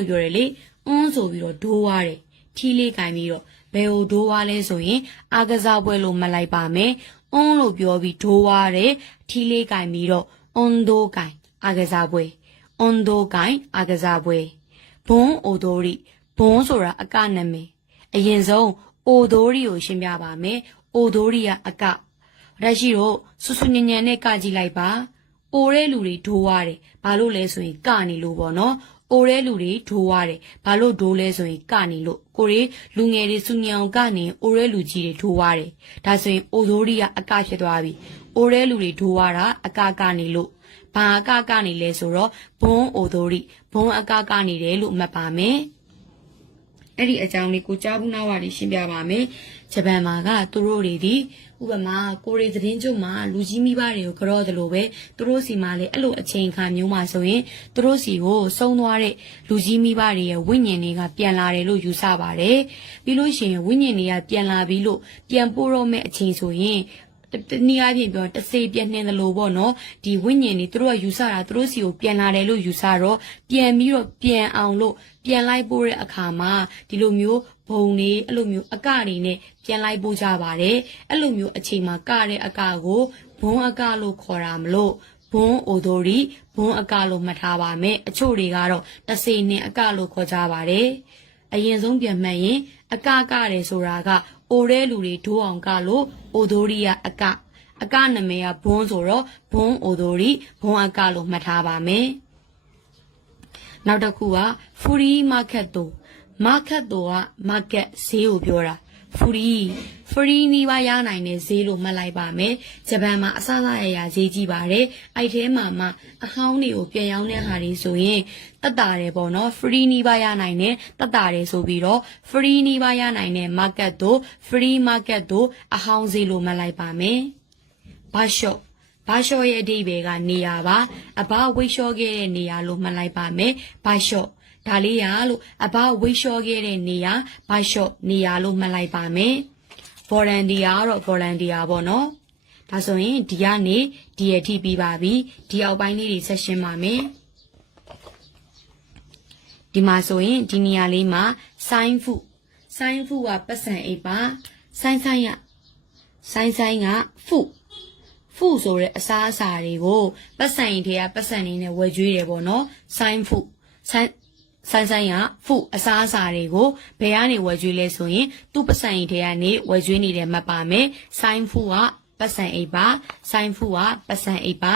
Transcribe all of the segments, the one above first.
လို့ပြောတယ်လေဆိုပြီးတော့ဒိုးွားတယ်ထီးလေးကင်ပြီးတော့ဘယ်ကိုဒိုးွားလဲဆိုရင်အာကစားပွဲလို့မှတ်လိုက်ပါမယ်လို့ပြောပြီးဒိုးွားတယ်ထီးလေးကင်ပြီးတော့ဒိုးကင်အာကစားပွဲဒိုးကင်အာကစားပွဲဘွန်းအိုဒိုရီဘွန်းဆိုတာအကနာမည်အရင်ဆုံးအိုဒိုရီကိုရှင်းပြပါမယ်အိုဒိုရီကအကရက်ရှိတော့ဆူဆူညံညံနဲ့ကကြည့်လိုက်ပါအိုတဲ့လူတွေဒိုးွားတယ်ဘာလို့လဲဆိုရင်ကနေလို့ပေါ့နော်အိုတဲ့လူတွေဒိုးွားတယ်ဘာလို့ဒိုးလဲဆိုရင်ကနေလို့ကိုရီလူငယ်တွေစုညံအောင်ကနေအိုတဲ့လူကြီးတွေဒိုးွားတယ်ဒါဆိုရင်အိုဒိုရီကအကဖြစ်သွားပြီအိုတဲ့လူတွေဒိုးွားတာအကကနေလို့ဘာအကကနေလဲဆိုတော့ဘွန်းအိုဒိုရီဘွန်းအကကနေတယ်လို့မှတ်ပါမယ်အဲ့ဒီအကြောင်းလေးကိုကြားဘူးနာဝါလေးရှင်းပြပါမယ်ဂျပန်မှာကသူတို့တွေဒီဥပမာကိုရီသတင်းကျွတ်မှာလူကြီးမိဘတွေကိုကြော့တယ်လို့ပဲသူတို့စီမှာလည်းအဲ့လိုအချိန်ခါမျိုးမှာဆိုရင်သူတို့စီကိုစုံသွားတဲ့လူကြီးမိဘတွေရဲ့ဝိညာဉ်တွေကပြန်လာတယ်လို့ယူဆပါတယ်ပြီးလို့ရှိရင်ဝိညာဉ်တွေကပြန်လာပြီးလို့ပြန်ပို့တော့မဲ့အချိန်ဆိုရင်တနည်းအားဖြင့်ပြောတစေပြည့်နှင်းတယ်လို့ပေါ့နော်ဒီဝိညာဉ်တွေသူတို့ကယူဆတာသူတို့စီကိုပြန်လာတယ်လို့ယူဆတော့ပြန်ပြီးတော့ပြန်အောင်လို့ပြန်လိုက်ပို့တဲ့အခါမှာဒီလိုမျိုးဘုံတွေအဲ့လိုမျိုးအကတွေနဲ့ပြန်လိုက်ပို့ကြပါတယ်အဲ့လိုမျိုးအချိန်မှာကတဲ့အကကိုဘွန်းအကလို့ခေါ်တာမလို့ဘွန်းအိုဒိုရီဘွန်းအကလို့မှတ်ထားပါမယ်အချို့တွေကတော့တစေနှင်းအကလို့ခေါ်ကြပါတယ်အရင်ဆုံးပြန်မှတ်ရင်အကတယ်ဆိုတာကအိုတဲ့လူတွေဒိုးအောင်ကလို့အိုဒိုရီကအကနာမည်ကဘွန်းဆိုတော့ဘွန်းအိုဒိုရီဘွန်းအကလို့မှတ်ထားပါမယ်နောက်တစ်ခုကဖူရီမာကတ်တိုမာကတ်တိုကမာကတ်ဈေးကိုပြောတာဖရီနီးပါးရနိုင်တဲ့ဈေးလို့မှတ်လိုက်ပါမယ်ဂျပန်မှာအစအစရဈေးကြီးပါတယ်အဲ့ထဲမှာမှအဟောင်းတွေကိုပြန်ရောင်းတဲ့ဟာတွေဆိုရင်တက်တာတယ်ပေါ့နော်ဖရီနီးပါးရနိုင်တဲ့တက်တာတယ်ဆိုပြီးတော့ဖရီနီးပါးရနိုင်တဲ့ market တို့ free market တို့အဟောင်းဈေးလို့မှတ်လိုက်ပါမယ်ဘာရှော့ရဲ့အဓိပ္ပာယ်ကနေရာပါအဘဝိရှော့ခဲ့တဲ့နေရာလို့မှတ်လိုက်ပါမယ်ဘာရှော့ဒါလေးရလို့အဘဝိရှော့ခဲ့တဲ့နေရာဘာရှော့နေရာလို့မှတ်လိုက်ပါမယ်volunteer တော့ volunteer ပေါ့နော်ဒါဆိုရင်ဒီကနေဒီအထိပြီးပါပြီဒီအောက်ပိုင်းလေးတွေဆက်ရှင်းပါမယ်ဒီမှာဆိုရင်ဒီနေရာလေးမှာ sign food ကပတ်စံအိပ်ပါဆိုင်းက food ဆိုတဲ့အစားအစာတွေကိုပတ်စံရင်ထဲကပတ်စံနေနဲ့ဝယ်ကျွေးတယ်ပေါ့နော် sign food ဆိုင်းက food အစားအစာတွေကိုဘယ်ကနေဝယ်ကျွေးလဲဆိုရင်သူ့ပတ်စံရင်ထဲကနေဝယ်ကျွေးနေတယ်မှတ်ပါမယ် sign food ကပတ်စံအိပ်ပါ sign food ကပတ်စံအိပ်ပါ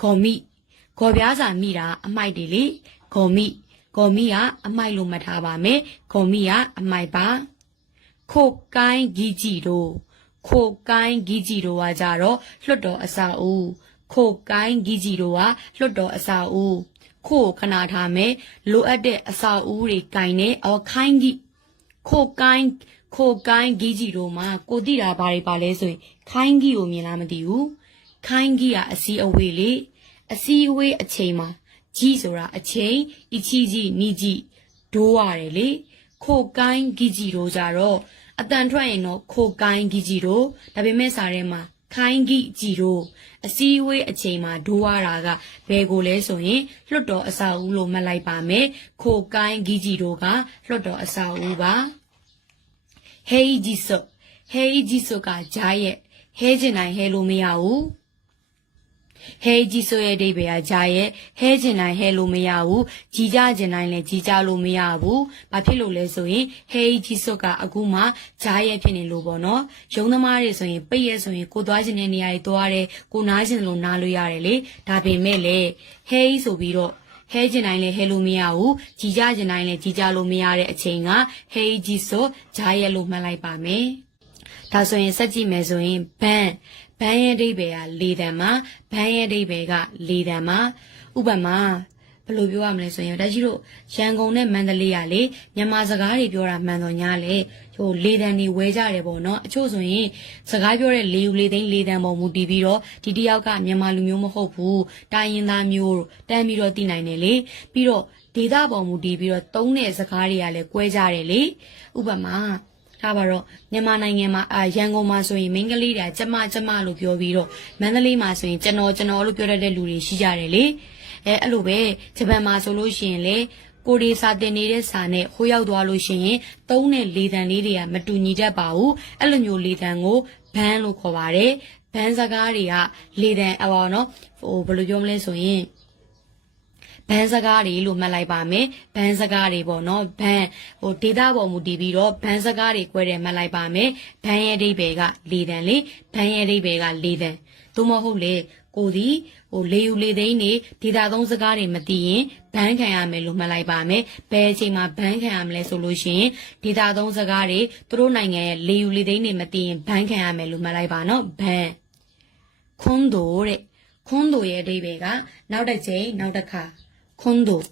ဂေါ်ပြားစာမိတာအမိုက်တွေလေဂေါ်မိကအမိုက်လို့မှတ်ထားပါမယ်ဂေါ်မိကအမိုက်ပါခိုကိုင်းဂီဂျီတို့ကကြတော့လွတ်တော်အစာဦးခိုကိုင်းဂီဂျီတို့ကလွတ်တော်အစာဦးခိုခဏထားမယ်လိုအပ်တဲ့အစာဦးတွေကင်နေခိုင်းကြီးခိုကိုင်းဂီဂျီတို့မှာကိုတိတာဘာတွေပါလဲဆိုရင်ခိုင်းကြီးကိုမြင်လားမသိဘူးခိုင်းကြီးကအစီအဝေးလေအစီအဝေးအချိန်မှာကြီးဆိုတာအချိန်အချီကြီးနီကြီးဒိုးရတယ်လေခိုကိုင်းဂီဂျီတို့ကြတော့အတန်ထွက်ရင်တော့ခိုကိုင်းဂီဂျီတို့ဒါပေမဲ့စာထဲမှာခိုင်းဂီဂျီတို့အစည်းအဝေးအချိန်မှာဒိုးရတာကဘယ်ကိုလဲဆိုရင်လွတ်တော်အစာဦးလို့မှတ်လိုက်ပါမယ်ခိုကိုင်းဂီဂျီတို့ကလွတ်တော်အစာဦးပါဟေးဂျီဆုကဂျာရဲ့ဟဲကျင်တိုင်းဟဲလို့မရဘူးဟဲကြီးဆိုရဲ့အဓိပ္ပာယ်ကဂျာရဲ့ဟဲကျင်တိုင်းဟဲလို့မရဘူးကြီးကြကျင်တိုင်းလည်းကြီးကြလို့မရဘူးဘာဖြစ်လို့လဲဆိုရင်ဟဲကြီးဆိုကအခုမှဂျာရဲ့ဖြစ်နေလို့ပေါ့နော်ရုံးသမားတွေဆိုရင်ပိတ်ရဲဆိုရင်ကိုသွားခြင်းတဲ့နေရာတွေသွားရတယ်ကိုနားခြင်းလို့နားလို့ရတယ်လေဒါပေမဲ့လေဟဲကြီးဆိုပြီးတော့ဟဲကျင်တိုင်းလည်းဟဲလို့မရဘူးကြီးကြကျင်တိုင်းလည်းကြီးကြလို့မရတဲ့အချိန်ကဟဲကြီးဆိုဂျာရဲ့လို့မှတ်လိုက်ပါမယ်ဒါဆိုရင်စက်ကြည့်မယ်ဆိုရင်ဘန်းရဲ့အဓိပ္ပာယ်ကလေတံမှာဘန်းရဲ့အဓိပ္ပာယ်ကလေတံမှာဥပမာဘယ်လိုပြောရမလဲဆိုရင်ဒါကြီးတို့ရန်ကုန်နဲ့မန္တလေးကလေမြန်မာစကားတွေပြောတာမှန်တော့ညာလေဟိုလေတံတွေဝဲကြတယ်ပေါ့နော်အချို့ဆိုရင်စကားပြောတဲ့လေယူလေသိန်းလေတံပေါ်မူတည်ပြီးတော့ဒီတယောက်ကမြန်မာလူမျိုးမဟုတ်ဘူးတိုင်းရင်းသားမျိုးတန်းပြီးတော့သိနိုင်တယ်လေပြီးတော့ဒေသပေါ်မူတည်ပြီးတော့သုံးတဲ့စကားတွေကလည်းကွဲကြတယ်လေဥပမာဒါပါတော့မြန်မာနိုင်ငံမှာရန်ကုန်မှာဆိုရင်မိန်းကလေးတွေကကျမလို့ပြောပြီးတော့မန္တလေးမှာဆိုရင်ကျွန်တော်လို့ပြောတတ်တဲ့လူတွေရှိကြတယ်လေအဲ့လိုပဲဂျပန်မှာဆိုလို့ရှိရင်လေ ကိုရီစာတင်နေတဲ့စာနဲ့ဟိုရောက်သွားလို့ရှိရင်3နဲ့4တန်လေးတွေကမတူညီတတ်ပါဘူးအဲ့လိုမျိုး4တန်ကိုဘန်းလို့ခေါ်ပါတယ်ဘန်းစကားတွေက4တန်အပေါ်နော်ဟိုဘယ်လိုပြောမလဲဆိုရင်ဘန်းစကားတွေလို့မှတ်လိုက်ပါမယ်ဘန်းစကားတွေပေါ့နော်ဘန်းဟိုဒေတာပေါ်မူတည်ပြီးတော့ဘန်းစကားတွေ꿰တယ်မှတ်လိုက်ပါမယ်ဘန်းရဲ့အဓိပ္ပာယ်က4တန်လေဘန်းရဲ့အဓိပ္ပာယ်က4တန်သို့မဟုတ်လေကိုဒီဟိုလေယူလေသိန်းနေဒေတာသုံးစကားတွေမသိရင်ဘန်းခံရမယ်လို့မှတ်လိုက်ပါမယ်ဘယ်အချိန်မှာဘန်းခံရမလဲဆိုလို့ရှိရင်ဒေတာသုံးစကားတွေသူတို့နိုင်ငံရဲ့လေယူလေသိန်းတွေမသိရင်ဘန်းခံရမယ်လို့မှတ်လိုက်ပါနော်ဘန်းခွန်းတို့တဲ့ခွန်းတို့ရဲ့အဓိပ္ပာယ်ကနောက်တစ်ချိန်နောက်တစ်ခါခွန်းတို့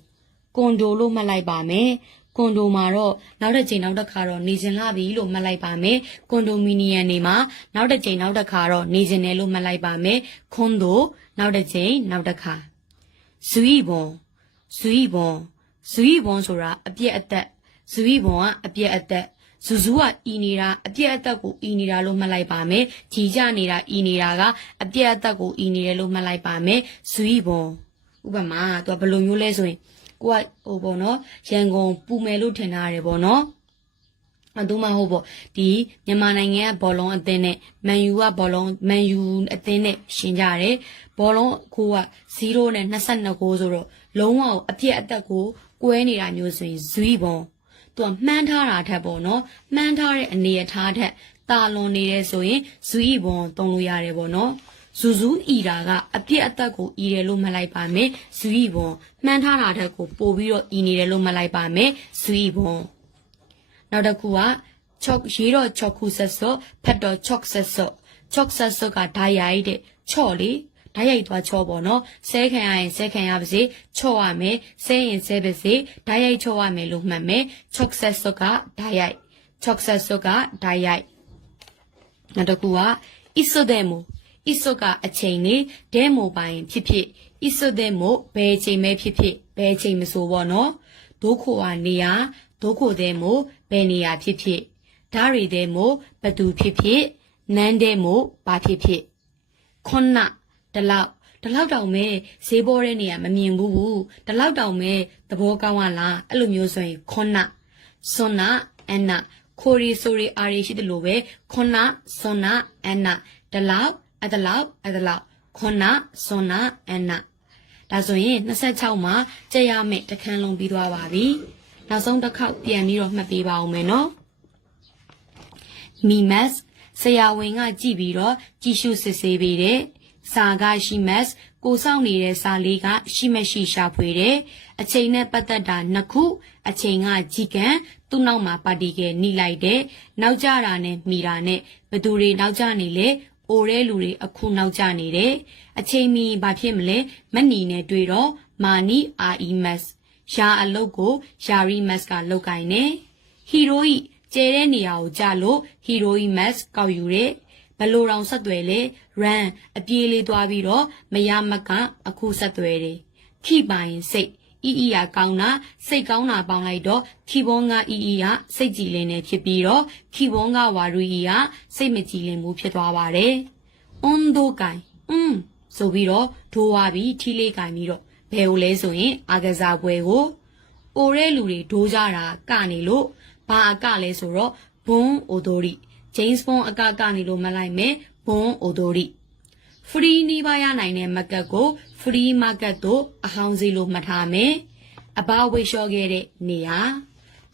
ကွန်ဒိုလို့မှတ်လိုက်ပါမယ်ကွန်ဒိုမှာတော့နောက်တစ်ချိန်နောက်တစ်ခါတော့နေကျင်လာပြီလို့မှတ်လိုက်ပါမယ်ကွန်ဒိုမီနီယံတွေမှာနောက်တစ်ချိန်နောက်တစ်ခါတော့နေကျင်တယ်လို့မှတ်လိုက်ပါမယ်ခွန်းတို့နောက်တစ်ချိန်နောက်တစ်ခါဇူဤဘွန်ဇူဤဘွန်ဇူဤဘွန်ဆိုတာအပြည့်အသက်ဇူဤဘွန်ကအပြည့်အသက်ဇူဇူကဤနေတာအပြည့်အသက်ကိုဤနေတာလို့မှတ်လိုက်ပါမယ်ဂျီကြနေတာဤနေတာကအပြည့်အသက်ကိုဤနေတယ်လို့မှတ်လိုက်ပါမယ်ဇူဤဘွန်ဥပမာသူကဘယ်လိုမျိုးလဲဆိုရင်ကိုကဟိုပေါ့နော်ရန်ကုန်ပူမယ်လို့ထင်ထားရတယ်ပေါ့နော်အတူမဟုတ်ပေါ့ဒီမြန်မာနိုင်ငံကဘောလုံးအသင်းနဲ့မန်ယူကဘောလုံးမန်ယူအသင်းနဲ့ရှင်ကြတယ်ဘောလုံးကိုက0နဲ့22ကိုဆိုတော့လုံးဝအပြည့်အသက်ကိုကွဲနေတာမျိုးဆိုရင်ဇွီးပုံသူကမှန်းထားတာထက်ပေါ့နော်မှန်းထားတဲ့အနေအထားထက်တာလွန်နေတယ်ဆိုရင်ဇွီးပုံသုံးလို့ရတယ်ပေါ့နော်ဇူဇူဤတာကအပြည့်အသက်ကိုဤတယ်လို့မှတ်လိုက်ပါမယ်ဇူဤဘွန်မှန်းထားတာထက်ကိုပို့ပြီးတော့ဤနေတယ်လို့မှတ်လိုက်ပါမယ်ဇူဤဘွန်နောက်တစ်ခုကချော့ရေးတော့ချော့ခုဆက်စော့ဖတ်တော့ချော့ဆက်စော့ချော့ဆက်စော့ကဓာတ်ရိုက်တဲ့ချော့လေဓာတ်ရိုက်သွားချော့ပေါ့နော်ဆဲခံရရင်ဆဲခံရပါစေချော့ရမယ်ဆဲရင်ဆဲပါစေဓာတ်ရိုက်ချော့ရမယ်လို့မှတ်မယ်ချော့ဆက်စော့ကဓာတ်ရိုက်ချော့ဆက်စော့ကဓာတ်ရိုက်နောက်တစ်ခုက isodemoဣစုကအချိန်နေဒဲမိုပိုင်ဖြစ်ဖြစ်ဣစုတဲ့မို့ဘယ်အချိန်ပဲဖြစ်ဖြစ်ဘယ်အချိန်မဆိုပေါ့နော်ဒုခိုကနေရဒုခိုတဲ့မို့ဘယ်နေရာဖြစ်ဖြစ်ဓာရီတဲ့မို့ဘသူဖြစ်ဖြစ်နန်းတဲ့မို့ဘာဖြစ်ဖြစ်ခွန်းနဒီလောက်တောင်မဲဈေးပေါ်တဲ့နေရာမမြင်ဘူးဒီလောက်တောင်မဲသဘောကောင်းရလားအဲ့လိုမျိုးဆိုရင်ခွန်းနစွန်နာအန်နာခိုရီဆိုရီအာရီရှိတယ်လို့ပဲခွန်းနစွန်နာအန်နာဒီလောက်အဲ့ဒါလောက်ခွန်းနာစွန်နာအန်နာဒါဆိုရင်26မှာကြက်ရမယ်တခန်းလုံးပြီးသွားပါပြီနောက်ဆုံးတစ်ခေါက်ပြန်ပြီးတော့မှတ်ပေးပါဦးမယ်နော်မီမတ်ဆရာဝန်ကကြည့်ပြီးတော့ကြည့်ရှုစစ်ဆေးပေးတယ်စာကရှိမတ်ကိုစောင့်နေတဲ့စာလေးကရှိမရှိရှာဖွေတယ်အချိန်နဲ့ပတ်သက်တာ2ခုအချိန်ကကြည်ကန်သူ့နောက်မှာပါတီကနှိလိုက်တယ်နောက်ကြတာနဲ့မိတာနဲ့ဘသူတွေနောက်ကြနေလဲအိုတဲ့လူတွေအခုနောက်ကျနေတယ်အချိန်မီဘာဖြစ်မလဲမနီနဲ့တွေ့တော့မာနီအာအီမတ်ယာအလုတ်ကိုယာရီမတ်ကလောက်ကင်နေဟီရိုဤကျဲတဲ့နေရာကိုကြလို့ဟီရိုဤမတ်ကောက်ယူတယ်ဘလိုတောင်ဆက်သွယ်လေ run အပြေးလေးသွားပြီးတော့မရမကအခုဆက်သွယ်တယ်ခိပိုင်စိတ်အီရကောင်းတာစိတ်ကောင်းတာပေါင်းလိုက်တော့ခီဘွန်ကအီရစိတ်ကြည်လင်နေဖြစ်ပြီးတော့ခီဘွန်ကဝါရူဤကစိတ်မကြည်လင်မှုဖြစ်သွားပါတယ်။အွန်ဒိုကိုင်ဆိုပြီးတော့ဒိုးဝါပြီးထီလေးကိုင်ပြီးတော့ဘယ်ကိုလဲဆိုရင်အာကစားပွဲကိုအိုတဲ့လူတွေဒိုးကြတာကနေလို့ဘာအကလဲဆိုတော့ဘွန်အိုဒိုရီဂျိမ်းစ်ဘွန်အကကနေလို့မလိုက်မယ်ဘွန်အိုဒိုရီဖရီနီးပါးရနိုင်တဲ့မကတ်ကိုဖရီးမာကတ်တို့အဟောင်းစီလို့မှတ်ထားမယ်အဘဝေလျှော့ခဲ့တဲ့နေရာ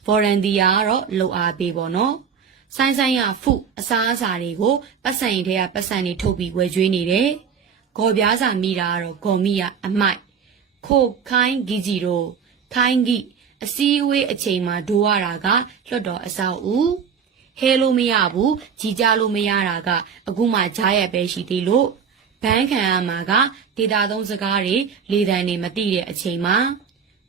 ဗော်ရန်ဒီယာကတော့လှုပ်အားပေးပေါ့နော်ဆိုင်ဆိုင်ရဖုအစားအစာတွေကိုပတ်စံရင်ထဲကပတ်စံတွေထုတ်ပြီးဝယ်ကျွေးနေတယ်ဂေါ်ပြားစာမိတာကတော့ဂေါ်မိရအမိုက်ခိုခိုင်းဂီဂျီတို့ခိုင်းဂီအစည်းအဝေးအချိန်မှာဒိုးရတာကလွတ်တော်အဆောက်ဦးဟဲလို့မရဘူးကြီးကြလို့မရတာကအခုမှဂျားရက်ပဲရှိသေးလို့ဘန်းခံရမှာကဒေတာသုံးစကားတွေလေတံနေမသိတဲ့အချိန်မှာ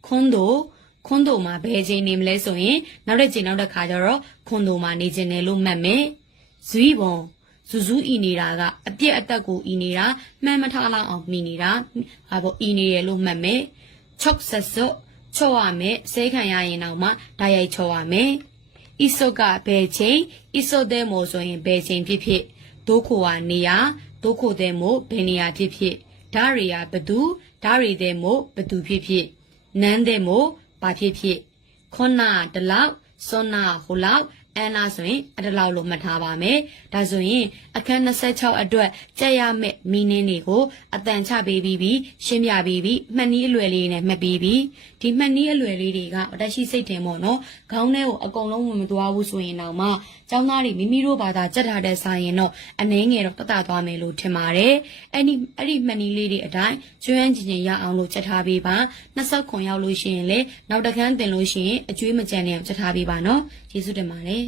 ခွန်းတို့မှာဘယ်ချိန်နေမလဲဆိုရင်နောက်တစ်ချိန်နောက်တစ်ခါကျတော့ခွန်းတို့မှာနေခြင်းတယ်လို့မှတ်မယ်ဇွီးပုံဇူဇူးဤနေတာကအပြည့်အသက်ကိုဤနေတာမှန်မထားလောက်အောင်မိနေတာဟာပေါ့ဤနေရလို့မှတ်မယ်ချော့ဆက်စော့ချော့ရမယ်ဆဲခံရရင်တော့မှဓာတ်ရိုက်ချော့ရမယ်ဣစုကဘယ်ချိန်ဣစုတဲ့မို့ဆိုရင်ဘယ်ချိန်ဖြစ်ဖြစ်ဒုခိုကနေရဒုခိုတဲ့မို့ဘယ်နေရာဖြစ်ဖြစ်ဓာရီယာဘသူဓာရီတဲ့မို့ဘသူဖြစ်ဖြစ်နန်းတဲ့မို့ဘ ဘာဖြစ်ခုနတလောက်စွန်းနာဟိုလောက်အန်နာဆိုရင်အတလောက်လို့မှတ်ထားပါမယ်ဒါဆိုရင်အခန်း26အတွက်ကြက်ရမယ့်မီနင်းတွေကိုအတန်ချပေးပြီးရှင်းပြပေးပြီးမှတ်နည်းအလွယ်လေးနဲ့မှတ်ပေးပြီးဒီမှတ်နည်းအလွယ်လေးတွေကတက်ရှိစိတ်တင်ပေါ့နော်ခေါင်းထဲကိုအကုန်လုံးဝင်မသွားဘူးဆိုရင်တော့မှကျောင်းသားတွေမိမိတို့ဘာသာကြက်ထားတဲ့စာရင်တော့အနှဲငယ်တော့တတ်သွားမယ်လို့ထင်ပါတယ်အဲ့ဒီမှတ်နည်းလေးတွေအတိုင်းကျွမ်းကျင်ကျင်ရအောင်လို့ကြက်ထားပေးပါ20ခွန်ရောက်လို့ရှိရင်လေနောက်တစ်ခန်းတင်လို့ရှိရင်အကျွေးမကြံနေအောင်ကြက်ထားပေးပါနော်ကျေးဇူးတင်ပါတယ်